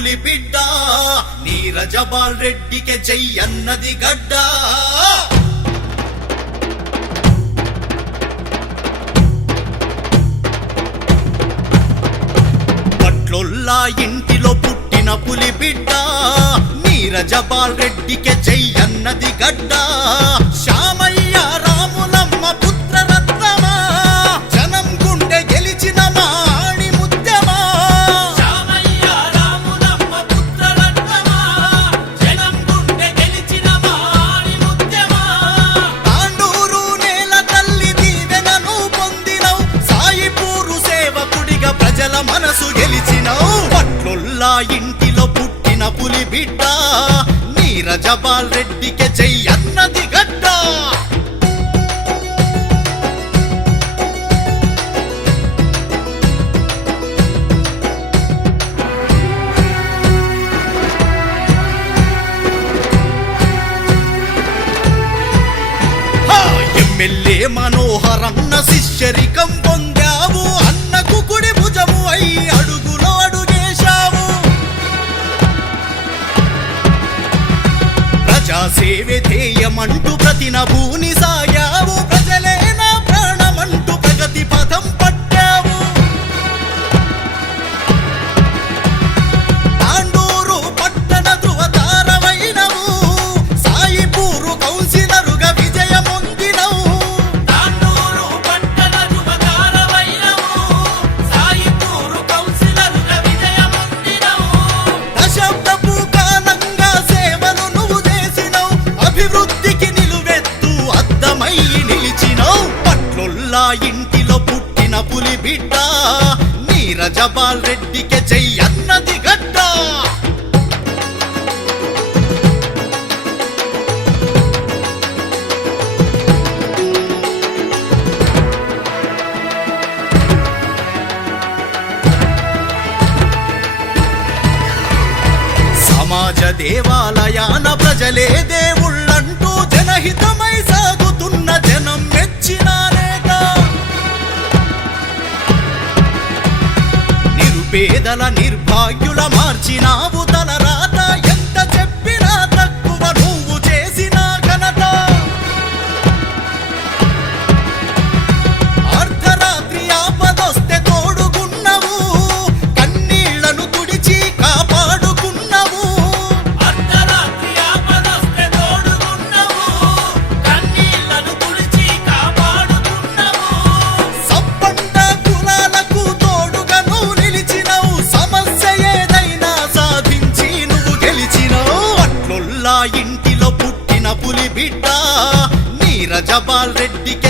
పులి బిడ్డ నీరజబాల్ రెడ్డికే జై అన్నది గడ్డ పట్లొల్లా ఇంటిలో పుట్టిన పులి బిడ్డ నీరజబాల్ రెడ్డికే జై అన్నది గడ్డ శ్యామయ్య రాములమ్మ పుత్ర రత్నమా జనం గుండె గెలిచిన మాణి ముత్యమా శ్యామయ్య రాములమ్మ పుత్ర రత్నమా జనం గుండె గెలిచిన మాణి ముత్యమా తాండూరు నేల తల్లి దీవెనను పొందినవు సాయిపూరు సేవకుడిగా ప్రజల మనసు గెలిచినవు పట్లొల్లా ఇంటిలో పుట్టిన పులి బిడ్డ నీరజబాల్ రెడ్డికే జై అన్నది గడ్డ ఎమ్మెల్యే మనోహరన్న శిష్యరికం పొందావు అన్నకు కుడి భుజము అయి అడుగులో అడుగేశావు ప్రజాసేవే ధ్యేయమంటూ ప్రతి నభూని సాగావు ప్రజలే నా ప్రాణమంటూ ప్రగతి పథం పట్టావు తాండూరు పట్టణ ధృవతారమైనవు సాయిపూరు కౌన్సిలరుగా విజయమొందినవు తాండూరు పట్టణ ధృవతారమైనవు సాయిపూరు కౌన్సిలరుగా విజయమొందినవు దశాబ్దపు కాలంగా సేవలు నువ్వు చేసినవు అభివృద్ధికి నిలువెత్తు అద్దమై నిలిచినవు పట్లొల్లా ఇంటిలో పుట్టిన పులి బిడ్డ నీరజబాల్ రెడ్డికే జై అన్నది గడ్డ సమాజ దేవాలయాన ప్రజలే దేవుళ్ళంటూ జనహితమై సాగుతున్న జనం మెచ్చిన నేత నిరుపేదల నిర్భాగ్యుల మార్చినావు తలరాత ఎంత చెప్పినా తక్కువ నువ్వు చేసిన ఘనత అర్ధరాత్రి ఆపదొస్తే తోడుగున్నవు కన్నీళ్లను తుడిచి కాపాడుకున్నవు అర్ధరాత్రి ఆపదొస్తే తోడుగున్నవు కన్నీళ్లను తుడిచి కాపాడుకున్నవు సబ్బండ కులాలకు తోడుగా నువ్వు నిలిచినవు సమస్య ఏదైనా సాధించి నువ్వు గెలిచినవు అట్లొల్లా ఇంటిలో పుట్టిన పులి బిడ్డ నీరజబాల్ రెడ్డికే